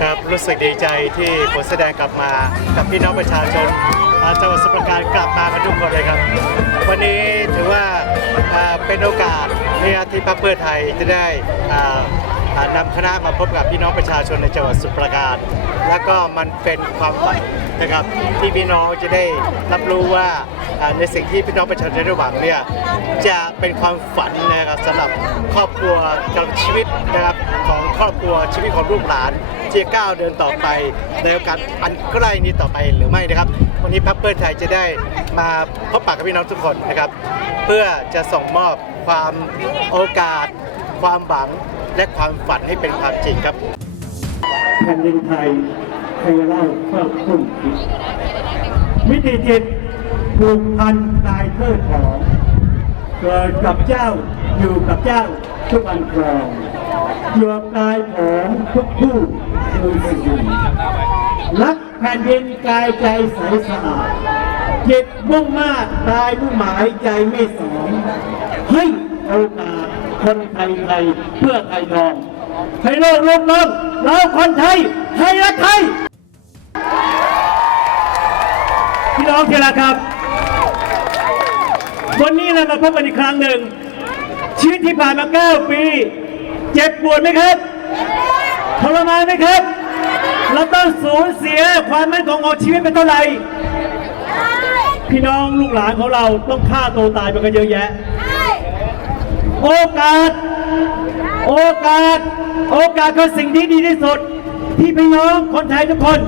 ครับรู้สึกดีใจที่ผลแสดงกลับมากับพี่น้องประชาชนจังหวัดสมุพรปราการกลับมากันทุกคนเลยครับ วันนี้ถือว่าเป็นโอกาสที่ที่พรรคเพื่อไทยจะได้อ่าอ่านำคณะมาพบกับพี่น้องประชาชนในจังหวัดสุพรราการ แล้วก็มันเป็นความฝันนะครับที่พี่น้องจะได้รับรู้ว่าอ่าในสิ่งที่พี่น้องประชาชนได้หวังเนี่ยจะเป็นความฝันนะครับสำหรับครอบครัวกับชีวิตนะครับของครอบครัวชีวิตของลูกหลาน ที่จะก้าวเดินต่อไปในโอกาสอันใกล้นี้ต่อไปหรือไม่นะครับ วันนี้พรรคเพื่อไทยจะได้มาพบปะกับพี่น้องทุกคนนะครับ เพื่อจะส่งมอบความโอกาส ความหวังและความฝันให้เป็นความจริงครับแผ่นดินไทยเคยเล่าเพิ่มพุ่มคิดวิถีจิตผูกพันตายเทิดของเกิดกับเจ้าอยู่กับเจ้าทุกอันครองอยู่กับกายของทุกผู้ คือสิ่งรักแผ่นดินกายใจใสสะอาดจิตมุ่งมา่ตายมุ่งหมายใจไม่สองให้โอกาสคนไทยไทยเพื่อไทยทองให้โลกรวมล้อมเราคนไทยไทยรักไทยพี่น้องที่รักครับ วันนี้เรามาพบกันอีกครั้งหนึ่งชีวิตที่ผ่านมา 9 ปี เจ็บปวดไหมครับ ทรมานไหมครับ เราต้องสูญเสียความมั่นคงของชีวิตไปเท่าไหร่ พี่น้องลูกหลานของเราต้องฆ่าตัวตายไปกันเยอะแยะ โอกาส โอกาส โอกาสคือสิ่งที่ดีที่สุด ที่พี่น้องคนไทยทุกคน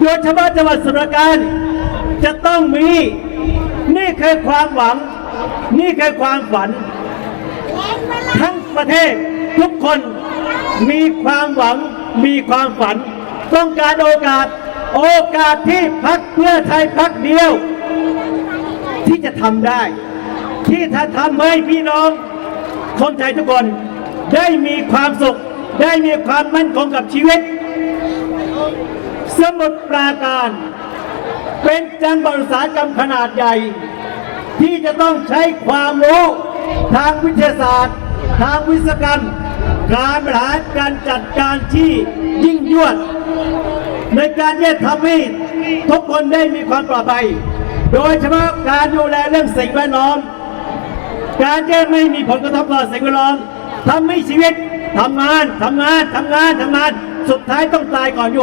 โดยเฉพาะจังหวัดสุรปราการจะต้องมี นี่คือความหวัง นี่คือความฝัน ทั้งประเทศทุกคน มีความหวังมีความฝัน ต้องการโอกาส โอกาสที่พักเพื่อไทยพักเดียว ที่จะทำได้ ที่ถ้าทำให้พี่น้องคนไทยทุกคนได้มีความสุข ได้มีความมั่นคงกับชีวิต สมุทรปราการ เป็นจังหวัดอุตสาหกรรมขนาดใหญ่ ที่จะต้องใช้ความรู้ ทางวิทยาศาสตร์ ทางวิศวกรรม การบริหารการจัดการที่ยิ่งยวด ในการที่จะทำให้ทุกคนได้มีความปลอดภัย โดยเฉพาะการดูแลเรื่องสิ่งแวดล้อม การแก้ไม่มีผลกระทบต่อสิ่งแวดล้อมทำให้ชีวิตทำงานทำงานทำงานทำงาน สุดท้ายต้องตายก่อนอายุ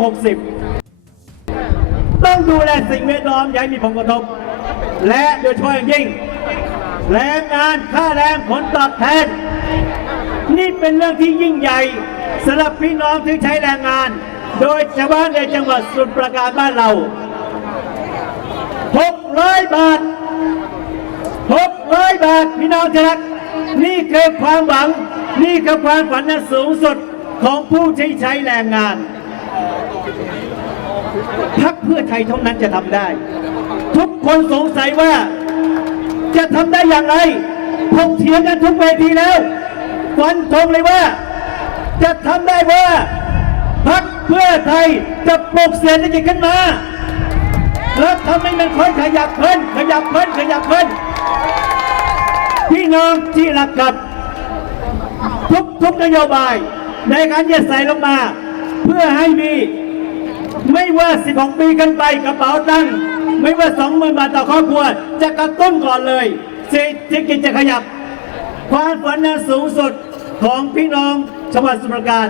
60 ต้องดูแลสิ่งแวดล้อมอย่าให้มีผลกระทบ และโดยเฉพาะอย่างยิ่งแรงงานค่าแรงผลตอบแทน นี่เป็นเรื่องที่ยิ่งใหญ่สำหรับพี่น้องที่ใช้แรงงาน โดยเฉพาะในจังหวัดสมุทรปราการบ้านเรา 600 บาท 600 บาท พี่น้องที่รักนี่คือความหวัง นี่คือความฝันอันสูงสุดของผู้ที่ใช้แรงงานพักเพื่อไทยเท่านั้นจะทำได้ ทุกคนสงสัยว่า จะทำได้อย่างไรถกเถียงกันทุกเวทีแล้ว ฟันธงเลยว่า จะทำได้ว่าพักเพื่อไทยจะปลุกเศรษฐกิจขึ้นมา แล้วทำให้มันค่อยขยับขึ้นขยับขึ้นขยับขึ้นพี่น้องที่รักกับทุกทุกนโยบาย ในการจะใส่ลงมา เพื่อให้มี ไม่ว่า16ปีขึ้นไปกระเป๋าตังค์ไม่ว่า20,000บาทต่อครอบครัว จะกระตุ้นก่อนเลยเศรษฐกิจจะขยับความฝันอันสูงสุด ของพี่น้องจังหวัดสมุทรปราการ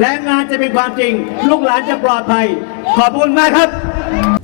และงานจะเป็นความจริง ลูกหลานจะปลอดภัย ขอบคุณมากครับ